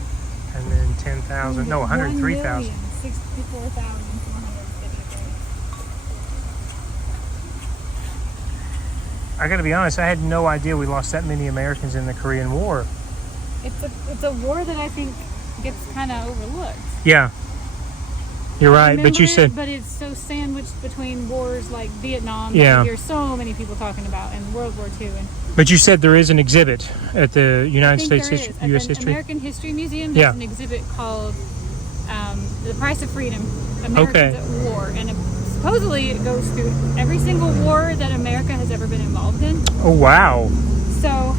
And then 10,000. No, 103,000. 64,453. I got to be honest. I had no idea we lost that many Americans in the Korean War. It's a war that I think gets kind of overlooked. Yeah. You're right, but you said... But it's so sandwiched between wars like Vietnam. Yeah. That I hear so many people talking about, and World War II. And But you said there is an exhibit at the United States History, U.S. History. American History Museum. Yeah. There's an exhibit called "The Price of Freedom: Americans at War," and supposedly it goes through every single war that America has ever been involved in. Oh, wow. So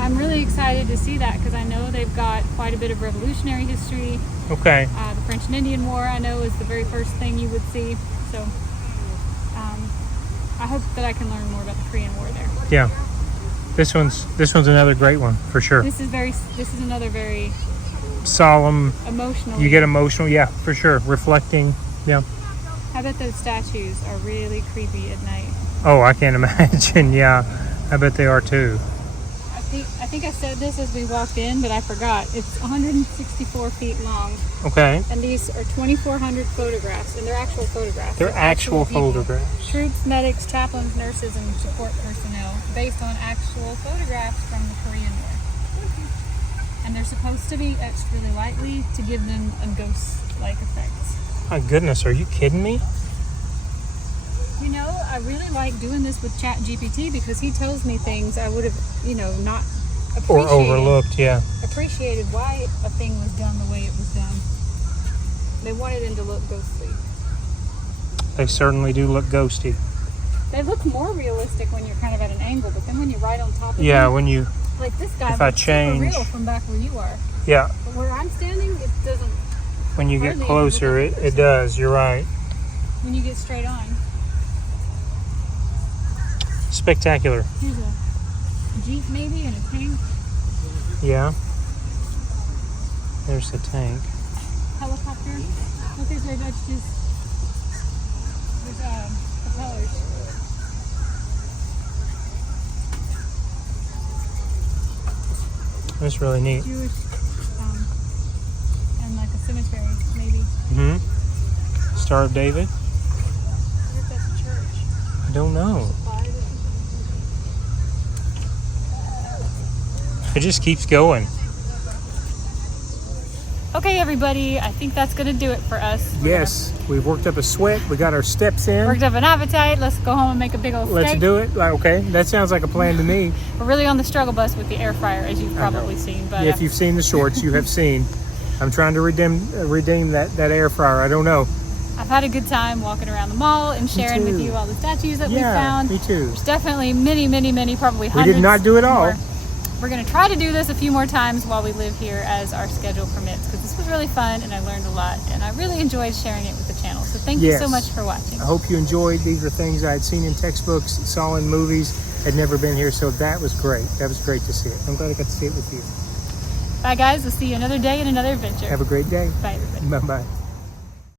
I'm really excited to see that because I know they've got quite a bit of revolutionary history. Okay. The French and Indian War, I know, is the very first thing you would see. So I hope that I can learn more about the Korean War there. Yeah. This one's another great one for sure. This is another very Solemn. emotional. You get emotional. Yeah, for sure. Reflecting. Yeah. I bet those statues are really creepy at night. Oh, I can't imagine. Yeah. I bet they are too. I think I said this as we walked in, but I forgot. It's 164 feet long, Okay. and these are 2,400 photographs, and they're actual photographs. They're actual people. photographs. Troops, medics, chaplains, nurses, and support personnel, based on actual photographs from the Korean War. And they're supposed to be etched really lightly to give them a ghost-like effect. My goodness, are you kidding me? You know, I really like doing this with ChatGPT because he tells me things I would have, not appreciated. Or overlooked, yeah. Appreciated why a thing was done the way it was done. They wanted him to look ghostly. They certainly do look ghosty. They look more realistic when you're kind of at an angle, but then when you're right on top of Yeah, them, when you... like this guy if I looks super change- real from back where you are. Yeah. But where I'm standing, it doesn't When you get Hardly closer, any it does. You're right. when you get straight on. Spectacular. Here's a Jeep maybe and a tank. Yeah. There's the tank. Helicopter. Look, there's just propellers. That's really neat. Jewish, and like a cemetery, maybe. Mm-hmm. Star of David? I wonder if that's a church. I don't know. It just keeps going. Okay, everybody, I think that's going to do it for us. Yes, we've worked up a sweat. We got our steps in. Worked up an appetite. Let's go home and make a big old steak. Let's do it. Okay, that sounds like a plan to me. We're really on the struggle bus with the air fryer, as you've probably seen. But If you've seen the shorts, you have seen. I'm trying to redeem that air fryer. I don't know. I've had a good time walking around the mall and sharing with too. you all the statues that we Yeah, found. me too. There's definitely many, probably We hundreds. did not do it all. more. We're going to try to do this a few more times while we live here as our schedule permits, because this was really fun and I learned a lot and I really enjoyed sharing it with the channel. So thank you so Yes. much for watching. I hope you enjoyed. These are things I had seen in textbooks, saw in movies, had never been here, so that was great. That was great to see it. I'm glad I got to see it with you. Bye guys, we'll see you another day in another adventure. Have a great day. Bye everybody. Bye-bye.